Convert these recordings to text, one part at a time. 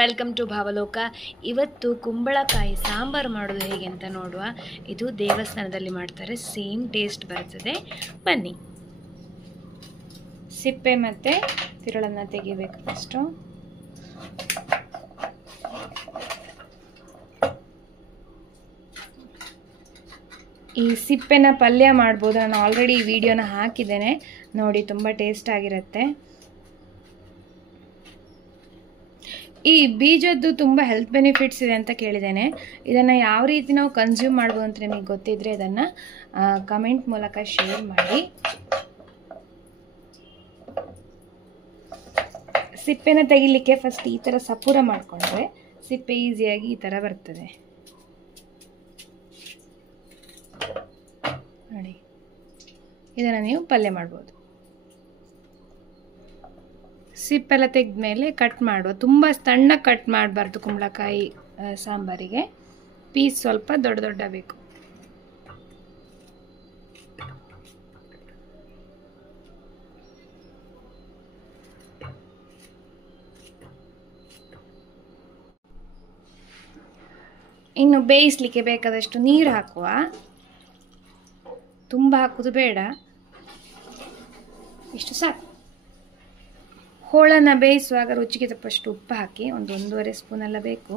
Welcome to Bhavaloka. ಇವತ್ತು ಕುಂಬಳಕಾಯಿ ಸಾಂಬಾರು ಮಾಡೋದು ಹೇಗೆ ಅಂತ ನೋಡುವ. ಇದು ದೇವಸ್ಥಾನದಲ್ಲಿ ಮಾಡ್ತಾರೆ, ಸೇಮ್ ಟೇಸ್ಟ್ ಬರ್ತದೆ. ಬನ್ನಿ. ಸಿಪ್ಪೆ ಮತ್ತು ತಿರುಳನ್ನು ತೆಗಿಬೇಕು ಫಸ್ಟು. ಈ ಸಿಪ್ಪೆನ ಪಲ್ಯ ಮಾಡ್ಬೋದು. ನಾನು ಆಲ್ರೆಡಿ ಈ ವಿಡಿಯೋನ ಹಾಕಿದ್ದೇನೆ ನೋಡಿ, ತುಂಬ ಟೇಸ್ಟ್ ಆಗಿರುತ್ತೆ. ಈ ಬೀಜದ್ದು ತುಂಬ ಹೆಲ್ತ್ ಬೆನಿಫಿಟ್ಸ್ ಇದೆ ಅಂತ ಕೇಳಿದ್ದೇನೆ. ಇದನ್ನು ಯಾವ ರೀತಿ ನಾವು ಕನ್ಸ್ಯೂಮ್ ಮಾಡ್ಬೋದು ಅಂತ ನಿಮಗೆ ಗೊತ್ತಿದ್ರೆ ಇದನ್ನು ಕಮೆಂಟ್ ಮೂಲಕ ಶೇರ್ ಮಾಡಿ. ಸಿಪ್ಪೆನ ತೆಗಿಲಿಕ್ಕೆ ಫಸ್ಟ್ ಈ ಥರ ಸಪೂರ ಮಾಡಿಕೊಂಡ್ರೆ ಸಿಪ್ಪೆ ಈಸಿಯಾಗಿ ಈ ಥರ ಬರ್ತದೆ ನೋಡಿ. ಇದನ್ನು ನೀವು ಪಲ್ಯ ಮಾಡ್ಬೋದು. ಸಿಪ್ಪೆಲ್ಲ ತೆಗೆದ್ಮೇಲೆ ಕಟ್ ಮಾಡುವ. ತುಂಬ ಸಣ್ಣ ಕಟ್ ಮಾಡಬಾರ್ದು ಕುಂಬಳಕಾಯಿ ಸಾಂಬಾರಿಗೆ. ಪೀಸ್ ಸ್ವಲ್ಪ ದೊಡ್ಡ ದೊಡ್ಡ ಬೇಕು. ಇನ್ನು ಬೇಯಿಸಲಿಕ್ಕೆ ಬೇಕಾದಷ್ಟು ನೀರು ಹಾಕುವ. ತುಂಬ ಹಾಕೋದು ಬೇಡ, ಇಷ್ಟು ಸಾಕು. ಹೋಳನ್ನು ಬೇಯಿಸುವಾಗ ರುಚಿಗೆ ತಪ್ಪಷ್ಟು ಉಪ್ಪು ಹಾಕಿ, 1-1.5 ಸ್ಪೂನ್ ಎಲ್ಲ ಬೇಕು.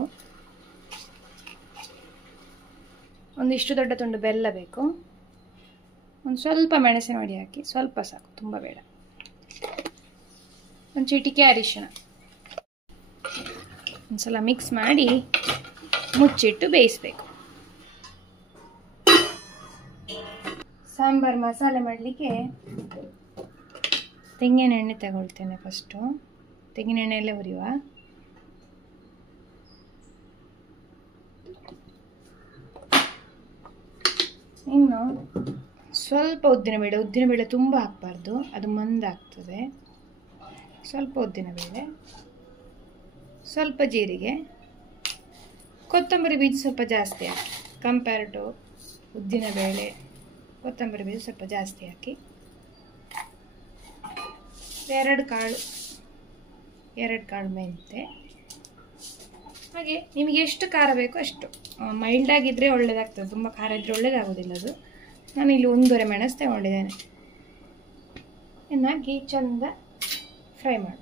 ಒಂದಿಷ್ಟು ದೊಡ್ಡ ತುಂಡು ಬೆಲ್ಲ ಬೇಕು. ಒಂದು ಸ್ವಲ್ಪ ಮೆಣಸಿನ ಹೊಡಿ ಹಾಕಿ, ಸ್ವಲ್ಪ ಸಾಕು, ತುಂಬ ಬೇಡ. ಒಂದು ಚಿಟಿಕೆ ಅರಿಶಿಣ. ಒಂದ್ಸಲ ಮಿಕ್ಸ್ ಮಾಡಿ ಮುಚ್ಚಿಟ್ಟು ಬೇಯಿಸಬೇಕು. ಸಾಂಬಾರು ಮಸಾಲೆ ಮಾಡಲಿಕ್ಕೆ ತೆಂಗಿನ ಎಣ್ಣೆ ತಗೊಳ್ತೇನೆ. ಫಸ್ಟು ತೆಂಗಿನ ಎಣ್ಣೆಯಲ್ಲೇ ಹುರಿಯುವ. ಇನ್ನು ಸ್ವಲ್ಪ ಉದ್ದಿನಬೇಳೆ ತುಂಬ ಹಾಕಬಾರ್ದು, ಅದು ಮಂದಾಗ್ತದೆ. ಸ್ವಲ್ಪ ಉದ್ದಿನಬೇಳೆ, ಸ್ವಲ್ಪ ಜೀರಿಗೆ, ಕೊತ್ತಂಬರಿ ಬೀಜ ಸ್ವಲ್ಪ ಜಾಸ್ತಿ ಹಾಕಿ. ಕಂಪೇರ್ ಟು ಉದ್ದಿನಬೇಳೆ ಕೊತ್ತಂಬರಿ ಬೀಜ ಸ್ವಲ್ಪ ಜಾಸ್ತಿ ಹಾಕಿ. 2 ಕಾಳು ಮೆಂತೆ. ಹಾಗೆ ನಿಮಗೆ ಎಷ್ಟು ಖಾರ ಬೇಕೋ ಅಷ್ಟು. ಮೈಲ್ಡ್ ಆಗಿದ್ದರೆ ಒಳ್ಳೆಯದಾಗ್ತದೆ, ತುಂಬ ಖಾರ ಇದ್ದರೆ ಒಳ್ಳೆಯದಾಗೋದಿಲ್ಲ ಅದು. ನಾನಿಲ್ಲಿ 1.5 ಮೆಣಸು ತಗೊಂಡಿದ್ದೇನೆ. ಹಾಕಿ ಚೆಂದ ಫ್ರೈ ಮಾಡಿ.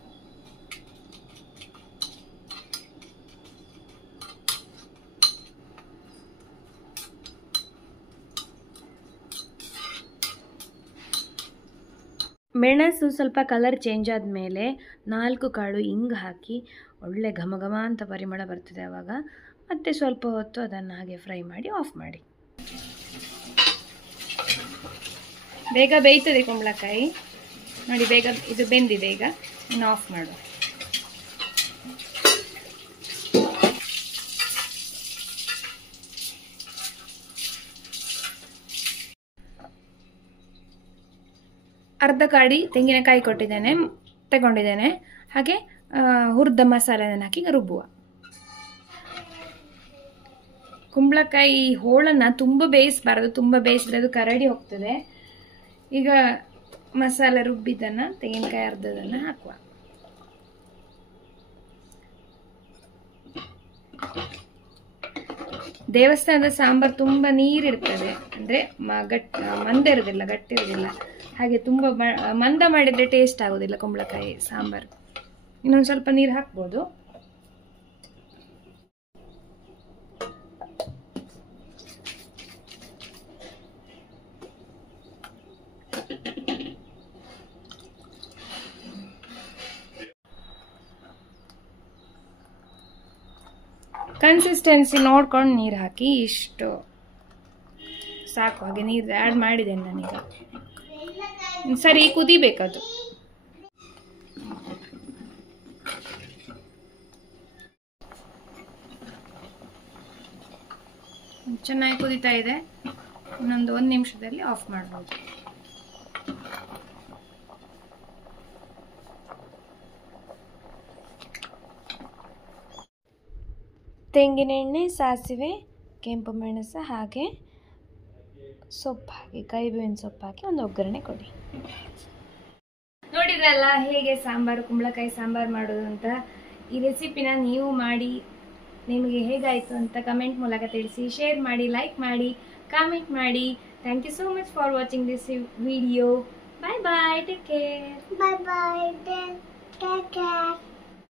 ಮೆಣಸು ಸ್ವಲ್ಪ ಕಲರ್ ಚೇಂಜ್ ಆದಮೇಲೆ 4 ಕಾಳು ಇಂಗು ಹಾಕಿ ಒಳ್ಳೆ ಘಮ ಘಮ ಅಂತ ಪರಿಮಳ ಬರ್ತದೆ ಆವಾಗ. ಮತ್ತೆ ಸ್ವಲ್ಪ ಹೊತ್ತು ಅದನ್ನು ಹಾಗೆ ಫ್ರೈ ಮಾಡಿ ಆಫ್ ಮಾಡಿ. ಬೇಗ ಬೇಯ್ತದೆ ಕುಂಬಳಕಾಯಿ ನೋಡಿ, ಬೇಗ ಇದು ಬೆಂದಿದೆ. ಈಗ ಇನ್ನು ಆಫ್ ಮಾಡು. ಅರ್ಧ ಕಾಡಿ ತೆಂಗಿನಕಾಯಿ ತಗೊಂಡಿದ್ದೇನೆ. ಹಾಗೆ ಹುರಿದ ಮಸಾಲೆಯನ್ನು ಹಾಕಿ ರುಬ್ಬುವ. ಕುಂಬಳಕಾಯಿ ಹೋಳನ್ನು ತುಂಬ ಬೇಯಿಸಬಾರದು, ತುಂಬ ಬೇಯಿಸಿದ್ರೆ ಅದು ಕರಡಿ ಹೋಗ್ತದೆ. ಈಗ ಮಸಾಲೆ ರುಬ್ಬಿದ್ದನ್ನು ತೆಂಗಿನಕಾಯಿ ಅರ್ಧದನ್ನು ಹಾಕುವ. ದೇವಸ್ಥಾನದ ಸಾಂಬಾರು ತುಂಬ ನೀರಿರ್ತದೆ, ಅಂದರೆ ಮಂದ ಇರೋದಿಲ್ಲ, ಗಟ್ಟಿ ಇರೋದಿಲ್ಲ. ಹಾಗೆ ತುಂಬ ಮಂದ ಮಾಡಿದರೆ ಟೇಸ್ಟ್ ಆಗೋದಿಲ್ಲ ಕುಂಬಳಕಾಯಿ ಸಾಂಬಾರು. ಇನ್ನೊಂದು ಸ್ವಲ್ಪ ನೀರು ಹಾಕ್ಬೋದು. ಕನ್ಸಿಸ್ಟೆನ್ಸಿ ನೋಡ್ಕೊಂಡು ನೀರು ಹಾಕಿ. ಇಷ್ಟು ಸಾಕು. ಹಾಗೆ ನೀರು ಆ್ಯಡ್ ಮಾಡಿದ್ದೇನೆ ನಾನೀಗ. ಸರಿ ಕುದಿಬೇಕದು. ಚೆನ್ನಾಗಿ ಕುದೀತಾ ಇದೆ. ಇನ್ನೊಂದು 1 ನಿಮಿಷದಲ್ಲಿ ಆಫ್ ಮಾಡ್ಬೋದು. ತೆಂಗಿನ ಎಣ್ಣೆ, ಸಾಸಿವೆ, ಕೆಂಪು ಮೆಣಸು ಹಾಗೆ ಸೊಪ್ಪು ಹಾಕಿ, ಕರಿಬೇವಿನ ಸೊಪ್ಪು ಹಾಕಿ ಒಂದು ಒಗ್ಗರಣೆ ಕೊಡಿ. ನೋಡಿದ್ರಲ್ಲ ಹೇಗೆ ಸಾಂಬಾರು ಕುಂಬಳಕಾಯಿ ಸಾಂಬಾರು ಮಾಡೋದು ಅಂತ. ಈ ರೆಸಿಪಿನ ನೀವು ಮಾಡಿ ನಿಮಗೆ ಹೇಗಾಯಿತು ಅಂತ ಕಮೆಂಟ್ ಮೂಲಕ ತಿಳಿಸಿ. ಶೇರ್ ಮಾಡಿ, ಲೈಕ್ ಮಾಡಿ, ಕಾಮೆಂಟ್ ಮಾಡಿ. Thank you so much for watching this video. Bye bye, take care. Bye bye. Take care.